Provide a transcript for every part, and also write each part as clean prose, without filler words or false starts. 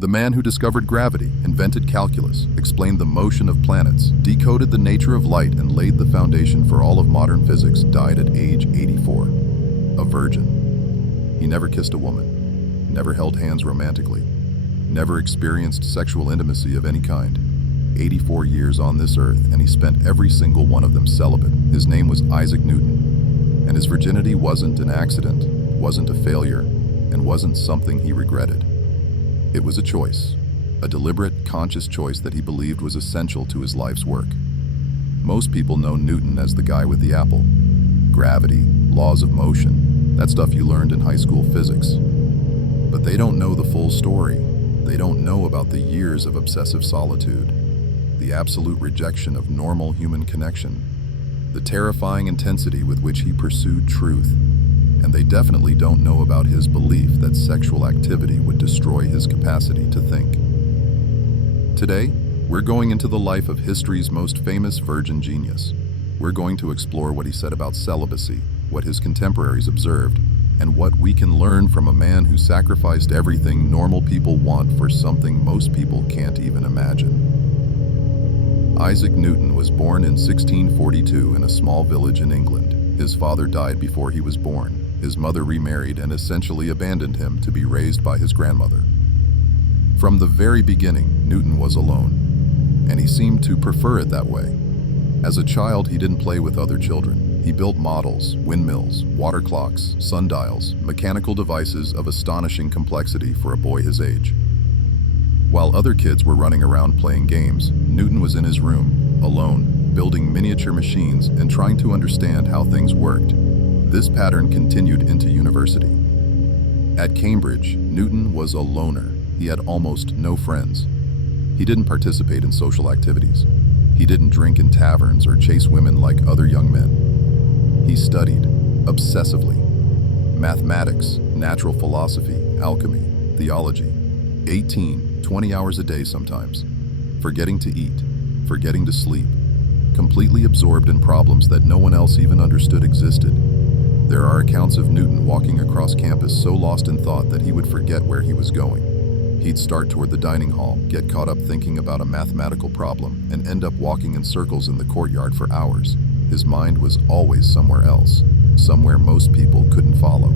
The man who discovered gravity, invented calculus, explained the motion of planets, decoded the nature of light, and laid the foundation for all of modern physics, died at age 84. A virgin. He never kissed a woman, never held hands romantically, never experienced sexual intimacy of any kind. 84 years on this earth, and he spent every single one of them celibate. His name was Isaac Newton, and his virginity wasn't an accident, wasn't a failure, and wasn't something he regretted. It was a choice, a deliberate, conscious choice that he believed was essential to his life's work. Most people know Newton as the guy with the apple. Gravity, laws of motion, that stuff you learned in high school physics. But they don't know the full story. They don't know about the years of obsessive solitude, the absolute rejection of normal human connection, the terrifying intensity with which he pursued truth, and they definitely don't know about his belief that sexual activity would destroy his capacity to think. Today, we're going into the life of history's most famous virgin genius. We're going to explore what he said about celibacy, what his contemporaries observed, and what we can learn from a man who sacrificed everything normal people want for something most people can't even imagine. Isaac Newton was born in 1642 in a small village in England. His father died before he was born. His mother remarried and essentially abandoned him to be raised by his grandmother. From the very beginning, Newton was alone, and he seemed to prefer it that way. As a child, he didn't play with other children. He built models, windmills, water clocks, sundials, mechanical devices of astonishing complexity for a boy his age. While other kids were running around playing games, Newton was in his room, alone, building miniature machines and trying to understand how things worked. This pattern continued into university. At Cambridge, Newton was a loner. He had almost no friends. He didn't participate in social activities. He didn't drink in taverns or chase women like other young men. He studied, obsessively. Mathematics, natural philosophy, alchemy, theology. 18, 20 hours a day sometimes. Forgetting to eat, forgetting to sleep. Completely absorbed in problems that no one else even understood existed. There are accounts of Newton walking across campus so lost in thought that he would forget where he was going. He'd start toward the dining hall, get caught up thinking about a mathematical problem, and end up walking in circles in the courtyard for hours. His mind was always somewhere else, somewhere most people couldn't follow.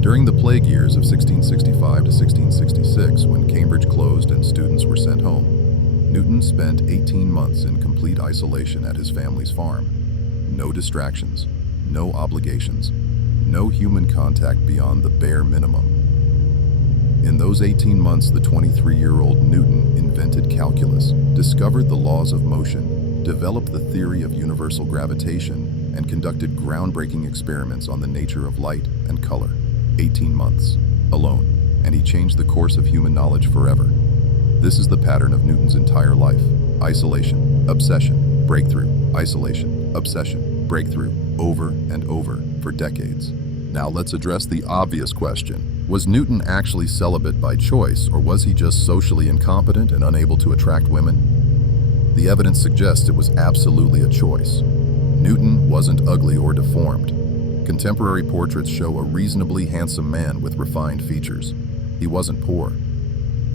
During the plague years of 1665 to 1666, when Cambridge closed and students were sent home, Newton spent 18 months in complete isolation at his family's farm. No distractions, no obligations, no human contact beyond the bare minimum. In those 18 months, the 23-year-old Newton invented calculus, discovered the laws of motion, developed the theory of universal gravitation, and conducted groundbreaking experiments on the nature of light and color. 18 months, alone, and he changed the course of human knowledge forever. This is the pattern of Newton's entire life. Isolation, obsession, breakthrough, isolation, obsession, breakthrough, over and over for decades. Now let's address the obvious question. Was Newton actually celibate by choice, or was he just socially incompetent and unable to attract women? The evidence suggests it was absolutely a choice. Newton wasn't ugly or deformed. Contemporary portraits show a reasonably handsome man with refined features. He wasn't poor.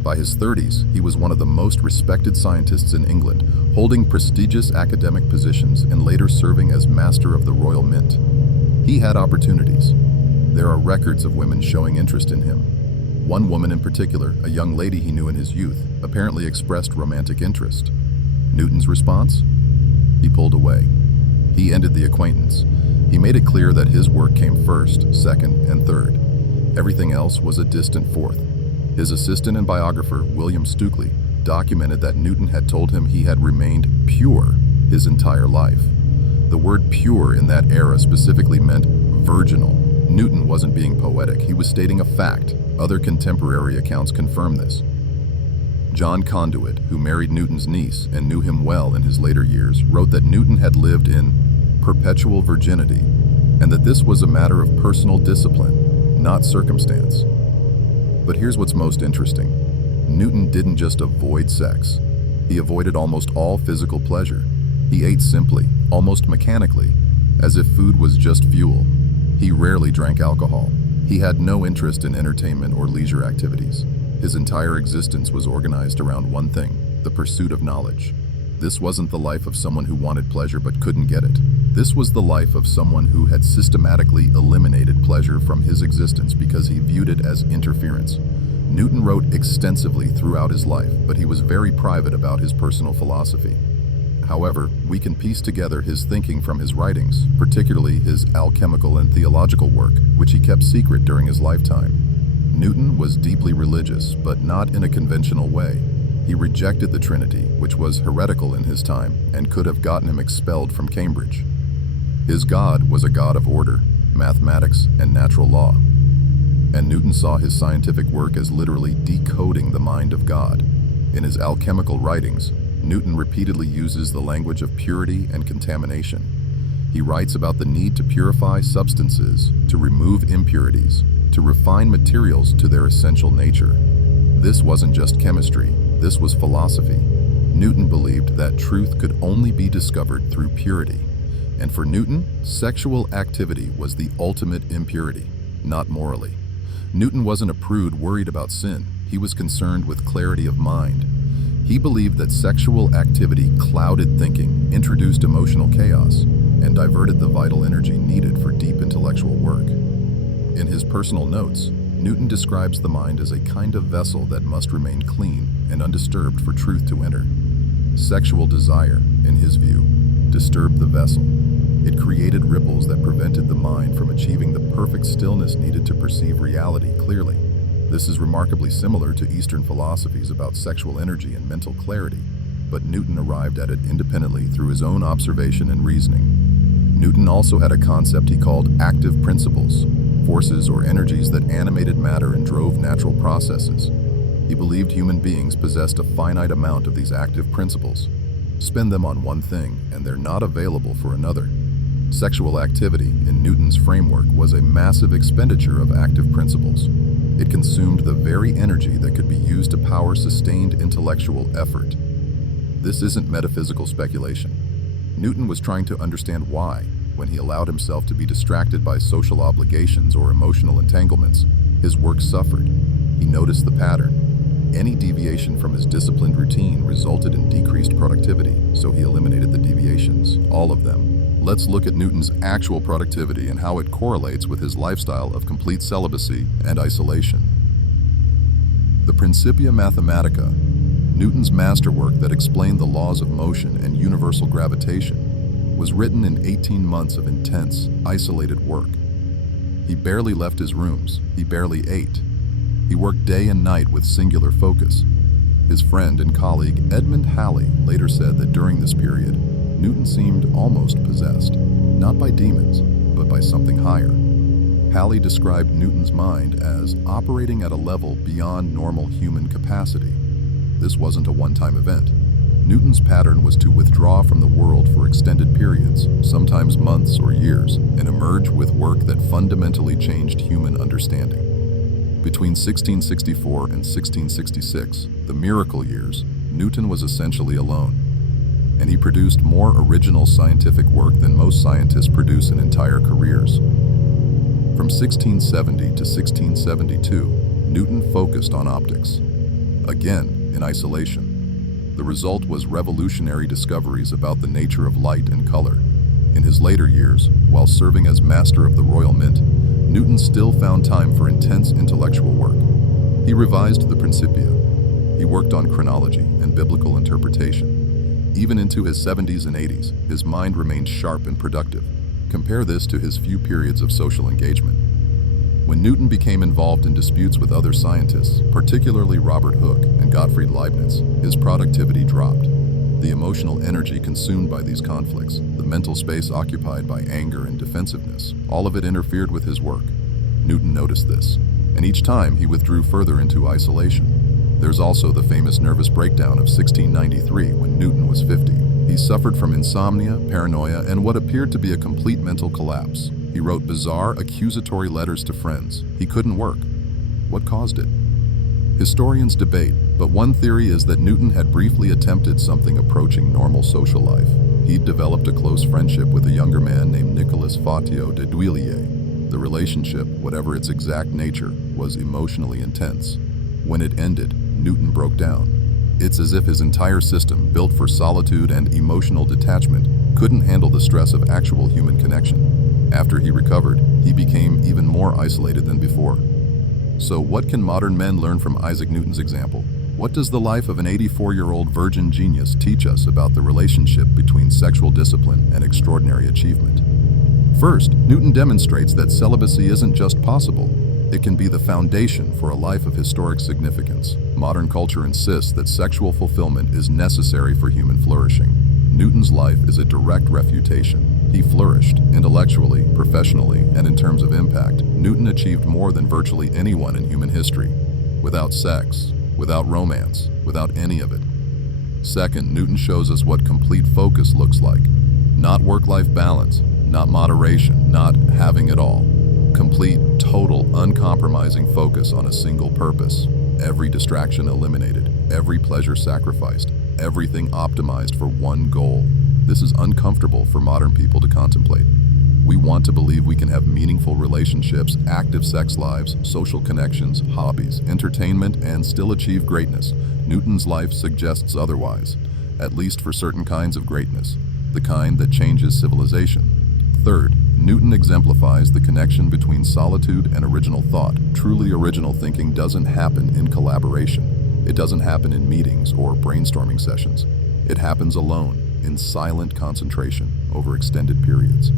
By his 30s, he was one of the most respected scientists in England, holding prestigious academic positions and later serving as Master of the Royal Mint. He had opportunities. There are records of women showing interest in him. One woman in particular, a young lady he knew in his youth, apparently expressed romantic interest. Newton's response? He pulled away. He ended the acquaintance. He made it clear that his work came first, second, and third. Everything else was a distant fourth. His assistant and biographer, William Stukeley, documented that Newton had told him he had remained pure his entire life. The word pure in that era specifically meant virginal. Newton wasn't being poetic, he was stating a fact. Other contemporary accounts confirm this. John Conduit, who married Newton's niece and knew him well in his later years, wrote that Newton had lived in perpetual virginity, and that this was a matter of personal discipline, not circumstance. But here's what's most interesting. Newton didn't just avoid sex. He avoided almost all physical pleasure. He ate simply, almost mechanically, as if food was just fuel. He rarely drank alcohol. He had no interest in entertainment or leisure activities. His entire existence was organized around one thing: the pursuit of knowledge. This wasn't the life of someone who wanted pleasure but couldn't get it. This was the life of someone who had systematically eliminated pleasure from his existence because he viewed it as interference. Newton wrote extensively throughout his life, but he was very private about his personal philosophy. However, we can piece together his thinking from his writings, particularly his alchemical and theological work, which he kept secret during his lifetime. Newton was deeply religious, but not in a conventional way. He rejected the Trinity, which was heretical in his time and could have gotten him expelled from Cambridge. His God was a God of order, mathematics, and natural law. And Newton saw his scientific work as literally decoding the mind of God. In his alchemical writings, Newton repeatedly uses the language of purity and contamination. He writes about the need to purify substances, to remove impurities, to refine materials to their essential nature. This wasn't just chemistry, this was philosophy. Newton believed that truth could only be discovered through purity. And for Newton, sexual activity was the ultimate impurity, not morally. Newton wasn't a prude worried about sin. He was concerned with clarity of mind. He believed that sexual activity clouded thinking, introduced emotional chaos, and diverted the vital energy needed for deep intellectual work. In his personal notes, Newton describes the mind as a kind of vessel that must remain clean and undisturbed for truth to enter. Sexual desire, in his view, disturbed the vessel. It created ripples that prevented the mind from achieving the perfect stillness needed to perceive reality clearly. This is remarkably similar to Eastern philosophies about sexual energy and mental clarity, but Newton arrived at it independently through his own observation and reasoning. Newton also had a concept he called active principles, forces or energies that animated matter and drove natural processes. He believed human beings possessed a finite amount of these active principles. Spend them on one thing, and they're not available for another. Sexual activity, in Newton's framework, was a massive expenditure of active principles. It consumed the very energy that could be used to power sustained intellectual effort. This isn't metaphysical speculation. Newton was trying to understand why, when he allowed himself to be distracted by social obligations or emotional entanglements, his work suffered. He noticed the pattern. Any deviation from his disciplined routine resulted in decreased productivity, so he eliminated the deviations, all of them. Let's look at Newton's actual productivity and how it correlates with his lifestyle of complete celibacy and isolation. The Principia Mathematica, Newton's masterwork that explained the laws of motion and universal gravitation, was written in 18 months of intense, isolated work. He barely left his rooms, he barely ate. He worked day and night with singular focus. His friend and colleague Edmund Halley later said that during this period, Newton seemed almost possessed, not by demons, but by something higher. Halley described Newton's mind as operating at a level beyond normal human capacity. This wasn't a one-time event. Newton's pattern was to withdraw from the world for extended periods, sometimes months or years, and emerge with work that fundamentally changed human understanding. Between 1664 and 1666, the miracle years, Newton was essentially alone, and he produced more original scientific work than most scientists produce in entire careers. From 1670 to 1672, Newton focused on optics, again in isolation. The result was revolutionary discoveries about the nature of light and color. In his later years, while serving as Master of the Royal Mint, Newton still found time for intense intellectual work. He revised the Principia. He worked on chronology and biblical interpretation. Even into his 70s and 80s, his mind remained sharp and productive. Compare this to his few periods of social engagement. When Newton became involved in disputes with other scientists, particularly Robert Hooke and Gottfried Leibniz, his productivity dropped. The emotional energy consumed by these conflicts, the mental space occupied by anger and defensiveness, all of it interfered with his work. Newton noticed this, and each time he withdrew further into isolation. There's also the famous nervous breakdown of 1693 when Newton was 50. He suffered from insomnia, paranoia, and what appeared to be a complete mental collapse. He wrote bizarre, accusatory letters to friends. He couldn't work. What caused it? Historians debate, but one theory is that Newton had briefly attempted something approaching normal social life. He'd developed a close friendship with a younger man named Nicolas Fatio de Duillier. The relationship, whatever its exact nature, was emotionally intense. When it ended, Newton broke down. It's as if his entire system, built for solitude and emotional detachment, couldn't handle the stress of actual human connection. After he recovered, he became even more isolated than before. So what can modern men learn from Isaac Newton's example? What does the life of an 84-year-old virgin genius teach us about the relationship between sexual discipline and extraordinary achievement? First, Newton demonstrates that celibacy isn't just possible, it can be the foundation for a life of historic significance. Modern culture insists that sexual fulfillment is necessary for human flourishing. Newton's life is a direct refutation. He flourished, intellectually, professionally, and in terms of impact. Newton achieved more than virtually anyone in human history. Without sex, without romance, without any of it. Second, Newton shows us what complete focus looks like. Not work-life balance, not moderation, not having it all. Complete, total, uncompromising focus on a single purpose. Every distraction eliminated, every pleasure sacrificed, everything optimized for one goal. This is uncomfortable for modern people to contemplate. We want to believe we can have meaningful relationships, active sex lives, social connections, hobbies, entertainment, and still achieve greatness. Newton's life suggests otherwise, at least for certain kinds of greatness, the kind that changes civilization. Third, Newton exemplifies the connection between solitude and original thought. Truly original thinking doesn't happen in collaboration. It doesn't happen in meetings or brainstorming sessions. It happens alone, in silent concentration, over extended periods.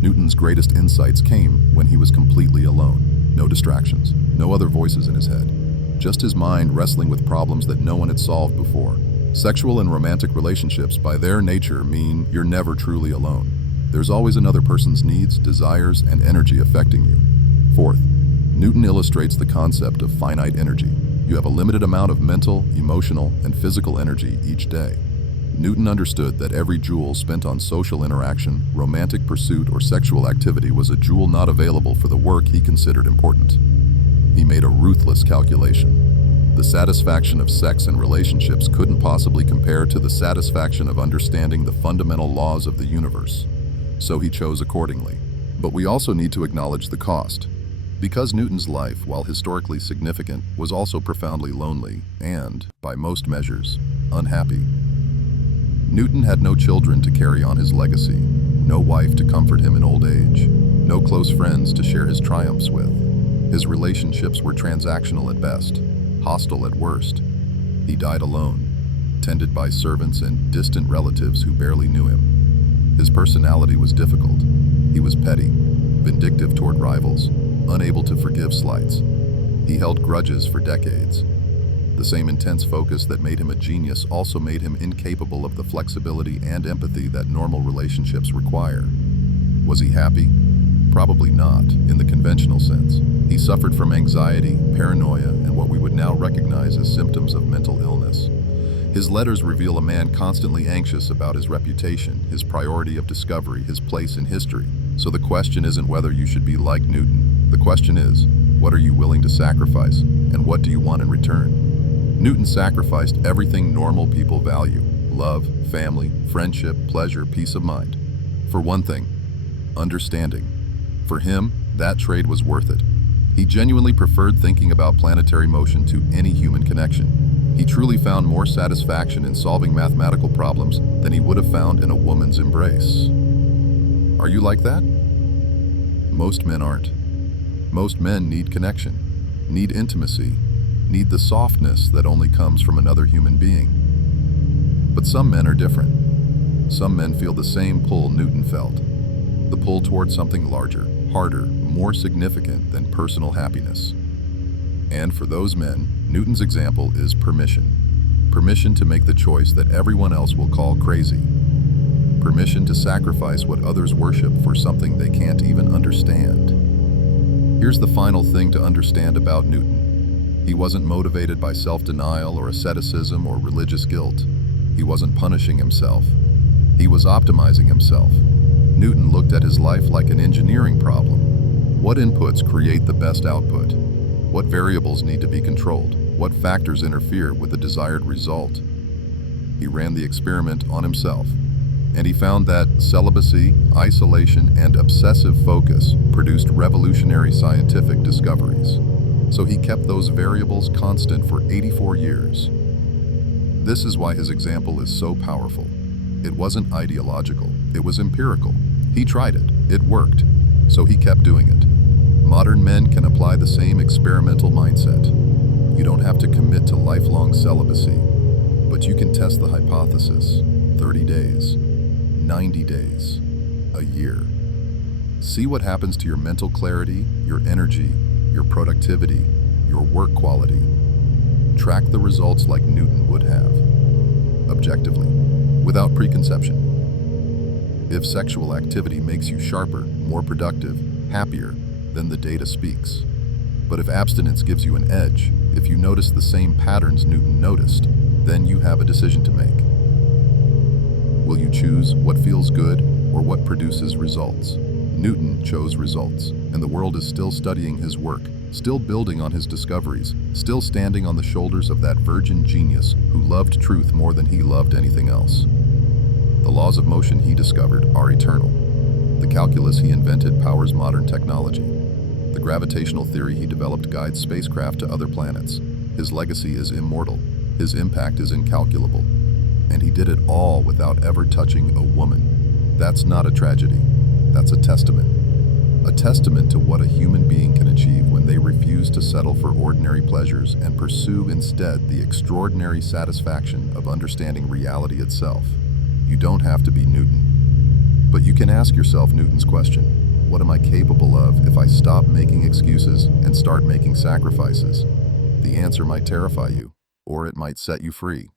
Newton's greatest insights came when he was completely alone. No distractions, no other voices in his head. Just his mind wrestling with problems that no one had solved before. Sexual and romantic relationships, by their nature, mean you're never truly alone. There's always another person's needs, desires, and energy affecting you. Fourth, Newton illustrates the concept of finite energy. You have a limited amount of mental, emotional, and physical energy each day. Newton understood that every joule spent on social interaction, romantic pursuit, or sexual activity was a joule not available for the work he considered important. He made a ruthless calculation. The satisfaction of sex and relationships couldn't possibly compare to the satisfaction of understanding the fundamental laws of the universe. So he chose accordingly. But we also need to acknowledge the cost. Because Newton's life, while historically significant, was also profoundly lonely and, by most measures, unhappy. Newton had no children to carry on his legacy, no wife to comfort him in old age, no close friends to share his triumphs with. His relationships were transactional at best, hostile at worst. He died alone, tended by servants and distant relatives who barely knew him. His personality was difficult. He was petty, vindictive toward rivals, unable to forgive slights. He held grudges for decades. The same intense focus that made him a genius also made him incapable of the flexibility and empathy that normal relationships require. Was he happy? Probably not, in the conventional sense. He suffered from anxiety, paranoia, and what we would now recognize as symptoms of mental illness. His letters reveal a man constantly anxious about his reputation, his priority of discovery, his place in history. So the question isn't whether you should be like Newton. The question is, what are you willing to sacrifice, and what do you want in return? Newton sacrificed everything normal people value: love, family, friendship, pleasure, peace of mind. For one thing, understanding. For him, that trade was worth it. He genuinely preferred thinking about planetary motion to any human connection. He truly found more satisfaction in solving mathematical problems than he would have found in a woman's embrace. Are you like that? Most men aren't. Most men need connection, need intimacy, need the softness that only comes from another human being. But some men are different. Some men feel the same pull Newton felt. The pull toward something larger, harder, more significant than personal happiness. And for those men, Newton's example is permission. Permission to make the choice that everyone else will call crazy. Permission to sacrifice what others worship for something they can't even understand. Here's the final thing to understand about Newton. He wasn't motivated by self-denial or asceticism or religious guilt. He wasn't punishing himself. He was optimizing himself. Newton looked at his life like an engineering problem. What inputs create the best output? What variables need to be controlled? What factors interfere with the desired result? He ran the experiment on himself, and he found that celibacy, isolation, and obsessive focus produced revolutionary scientific discoveries. So he kept those variables constant for 84 years. This is why his example is so powerful. It wasn't ideological, it was empirical. He tried it, it worked, so he kept doing it. Modern men can apply the same experimental mindset. You don't have to commit to lifelong celibacy, but you can test the hypothesis. 30 days, 90 days, a year. See what happens to your mental clarity, your energy, your productivity, your work quality. Track the results like Newton would have, objectively, without preconception. If sexual activity makes you sharper, more productive, happier, then the data speaks. But if abstinence gives you an edge, if you notice the same patterns Newton noticed, then you have a decision to make. Will you choose what feels good or what produces results? Newton chose results, and the world is still studying his work, still building on his discoveries, still standing on the shoulders of that virgin genius who loved truth more than he loved anything else. The laws of motion he discovered are eternal. The calculus he invented powers modern technology. The gravitational theory he developed guides spacecraft to other planets. His legacy is immortal. His impact is incalculable. And he did it all without ever touching a woman. That's not a tragedy. That's a testament. A testament to what a human being can achieve when they refuse to settle for ordinary pleasures and pursue instead the extraordinary satisfaction of understanding reality itself. You don't have to be Newton. But you can ask yourself Newton's question: what am I capable of if I stop making excuses and start making sacrifices? The answer might terrify you, or it might set you free.